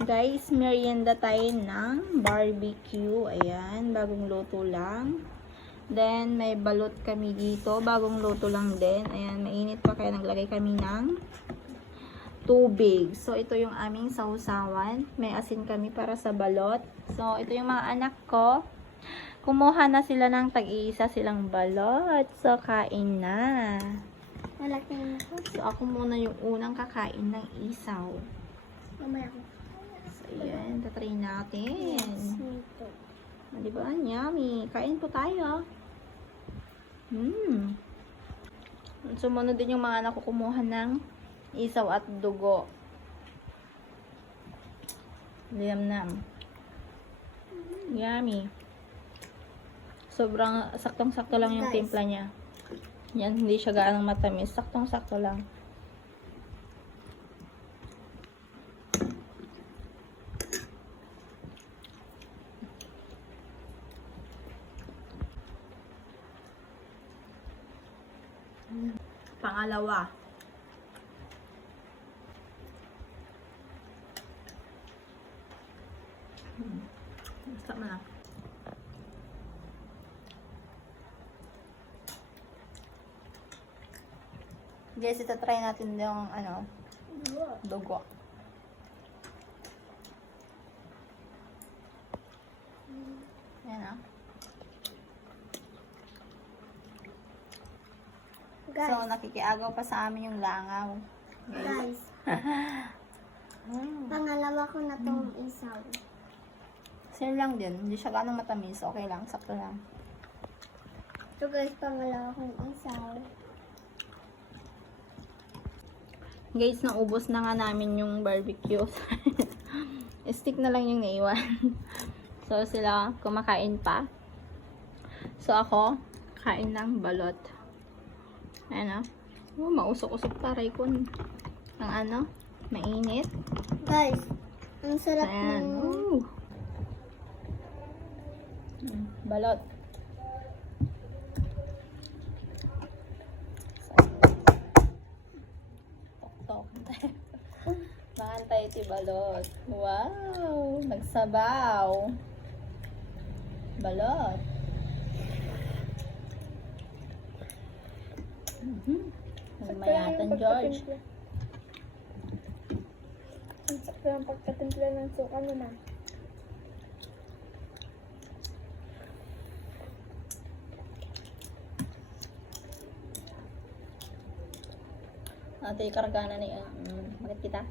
Guys, merienda tayo ng barbecue. Ayan, bagong luto lang. Then, may balot kami dito. Bagong luto lang din. Ayan, mainit pa kaya naglagay kami ng tubig. So, ito yung aming sausawan. May asin kami para sa balot. So, ito yung mga anak ko. Kumuha na sila ng tag-iisa silang balot. So, kain na. Malaki na ako. So, ako muna yung unang kakain ng isaw. Mamaya ako. So, ayan. Tatry natin. Ito. Diba? Yummy. Kain po tayo. Sumunod din yung mga anak ko kumuha ng isaw at dugo. Liam-nam. Yummy. Sobrang saktong-sakto lang yung Guys. timpla niya. Yan, hindi siya gaanong matamis. Saktong-sakto lang. Pangalawa. Basta mo na. Guys, ito try natin yung dugo. Yan ah. Guys. So, nakikiagaw pa sa amin yung langaw. Guys. Pangalawa ko na tong isaw. Same lang din. Hindi siya ganong matamis. Okay lang. Sakto lang. So guys, pangalawa kong isaw. Guys, naubos na nga namin yung barbecue. Stick na lang yung naiwan. So, sila kumakain pa. So, ako, kain ng balot. Ayan o. Mausok-usok taray ko. Ang mainit. Guys, ang sarap Ayan. ng... Balot. Tok-tok. Makantay ti balot. Wow! Nagsabaw. Balot. Mayatan, George. Ang sakto ng pagkatimpla ng suka naman. Ate, karga na ni... bakit kita?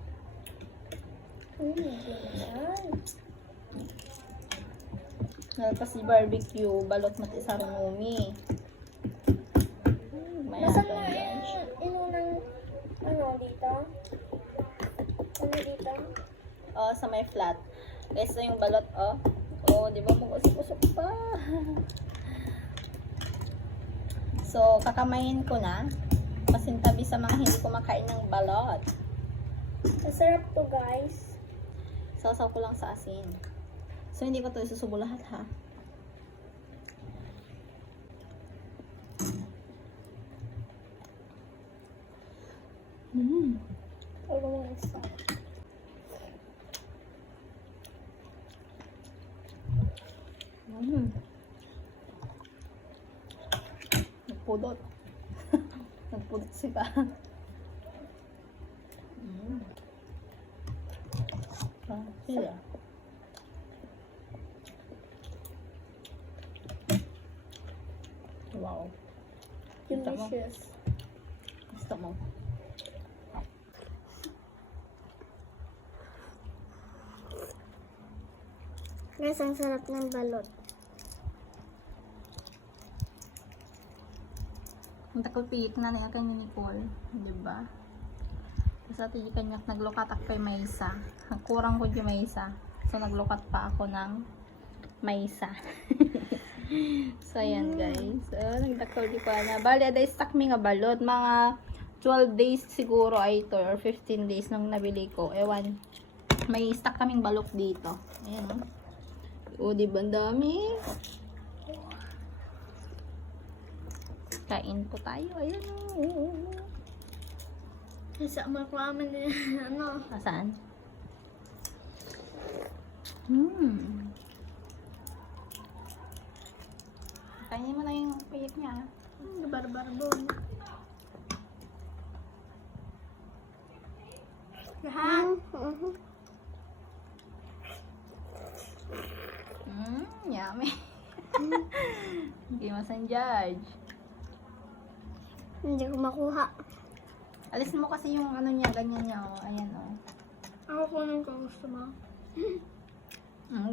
Nalpas si barbecue, balot mati sa runumi. Nasaan na yung inunang dito? Ano dito? Oh, sa may flat. Guys, ito yung balot, oh. Oh, di ba mag-usok-usok pa? So, kakamayin ko na. Pasintabi sa mga hindi kumakain ng balot. Masarap to, guys. Sausaw ko lang sa asin. So, hindi ko to isusubo lahat, ha? Huwag mo isa. Nagpudot. Nagpudot siya. Sila. Wow. Delicious. Gusto mo? Guys, ang sarap ng balot. Ang takot-piyik na niya kay Nicole. Diba? Sa ati kanyak naglukatak kay Maysa. Kurang ko yung Maysa. So, naglukat pa ako ng Maysa. So, ayan guys. So, nagdakol di ko na. Bali, aday stock mi nga balot. Mga 12 days siguro ay ito. Or 15 days nung nabili ko. Ewan. May stock kaming balok dito. Ayan o. O, diba ang dami? Kain po tayo. Ayan o. Sa maklaman na ano. Nasaan? Kainin mo na yung piyik niya. Barbarbon. Lahat? Yummy. Hindi masan-judge. Hindi ko makuha. Alis mo kasi yung ano niya, ganyan niya, oh. Ayan, oh. Ako kunin ko gusto mo.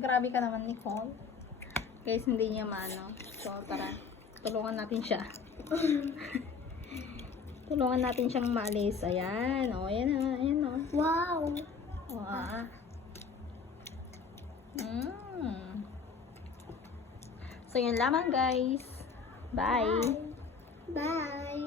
Grabe ka naman, Nicole. Guys, hindi niya maano. So, tara. Tulungan natin siya. Tulungan natin siyang maalis. Ayan, oh. Ayan, oh. Ayan, oh. Wow! Wow. So, yun lamang, guys. Bye. Bye!